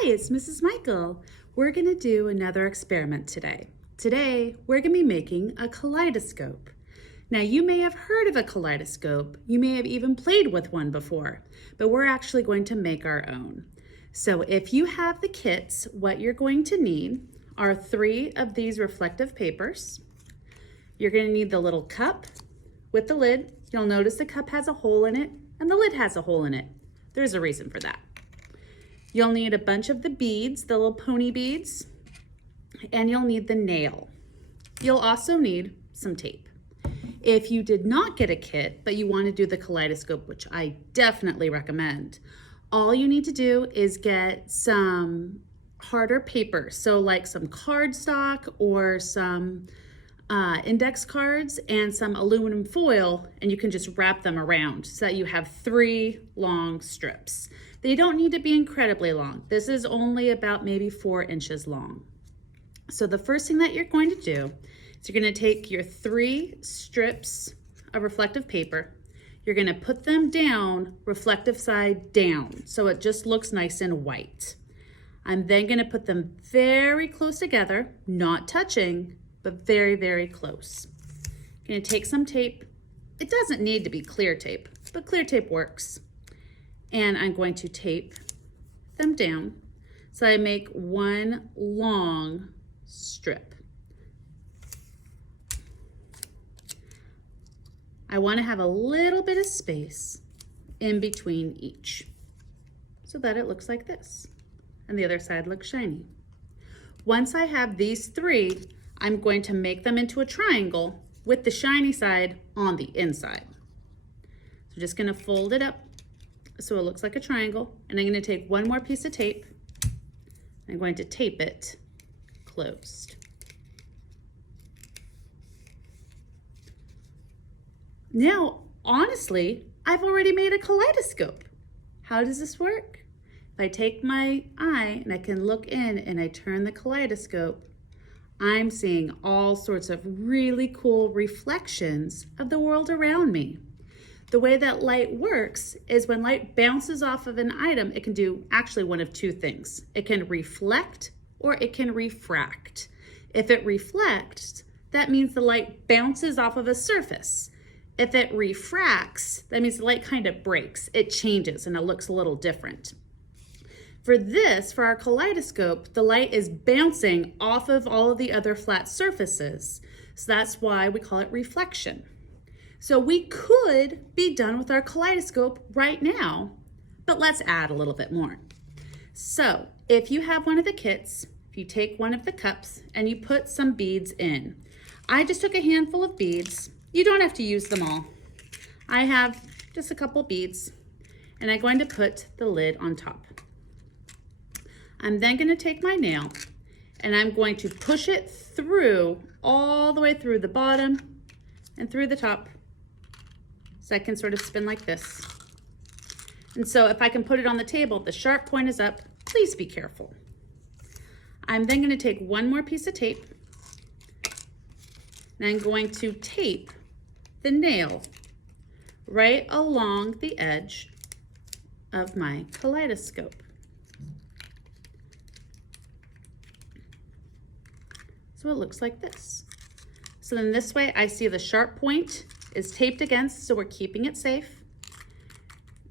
Hi, it's Mrs. Michael. We're going to do another experiment today. Today, we're going to be making a kaleidoscope. Now, you may have heard of a kaleidoscope. You may have even played with one before, but we're actually going to make our own. So if you have the kits, what you're going to need are 3 of these reflective papers. You're going to need the little cup with the lid. You'll notice the cup has a hole in it and the lid has a hole in it. There's a reason for that. You'll need a bunch of the beads, the little pony beads, and you'll need the nail. You'll also need some tape. If you did not get a kit, but you want to do the kaleidoscope, which I definitely recommend, all you need to do is get some harder paper. So like some cardstock or some index cards and some aluminum foil, and you can just wrap them around so that you have 3 long strips. They don't need to be incredibly long. This is only about maybe 4 inches long. So the first thing that you're going to do is you're going to take your 3 strips of reflective paper. You're going to put them down, reflective side down, so it just looks nice and white. I'm then going to put them very close together, not touching, but very, very close. I'm going to take some tape. It doesn't need to be clear tape, but clear tape works. And I'm going to tape them down so I make one long strip. I want to have a little bit of space in between each so that it looks like this. And the other side looks shiny. Once I have these 3, I'm going to make them into a triangle with the shiny side on the inside. So I'm just going to fold it up so it looks like a triangle, and I'm going to take one more piece of tape. I'm going to tape it closed. Now, honestly, I've already made a kaleidoscope. How does this work? If I take my eye and I can look in and I turn the kaleidoscope, I'm seeing all sorts of really cool reflections of the world around me. The way that light works is when light bounces off of an item, it can do actually one of 2 things. It can reflect or it can refract. If it reflects, that means the light bounces off of a surface. If it refracts, that means the light kind of breaks. It changes and it looks a little different. For our kaleidoscope, the light is bouncing off of all of the other flat surfaces. So that's why we call it reflection. So we could be done with our kaleidoscope right now, but let's add a little bit more. So if you have one of the kits, if you take one of the cups and you put some beads in. I just took a handful of beads. You don't have to use them all. I have just a couple beads, and I'm going to put the lid on top. I'm then going to take my nail and I'm going to push it through all the way through the bottom and through the top. So I can sort of spin like this. And so if I can put it on the table, the sharp point is up. Please be careful. I'm then going to take one more piece of tape and I'm going to tape the nail right along the edge of my kaleidoscope. So it looks like this. So then this way I see the sharp point is taped against, so we're keeping it safe.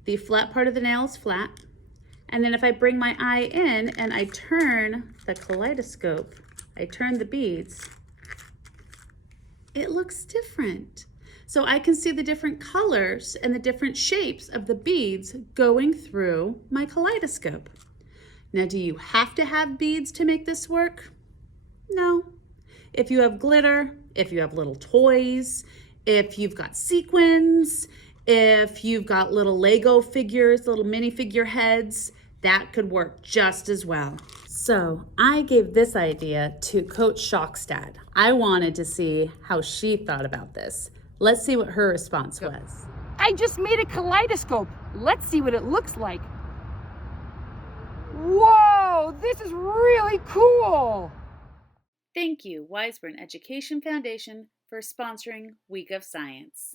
The flat part of the nail is flat. And then if I bring my eye in and I turn the kaleidoscope, I turn the beads, it looks different. So I can see the different colors and the different shapes of the beads going through my kaleidoscope. Now, do you have to have beads to make this work? No. If you have glitter, if you have little toys, if you've got sequins, if you've got little Lego figures, little minifigure heads, that could work just as well. So I gave this idea to Coach Schockstad. I wanted to see how she thought about this. Let's see what her response was. I just made a kaleidoscope. Let's see what it looks like. Whoa, this is really cool. Thank you, Wiseburn Education Foundation, for sponsoring Week of Science.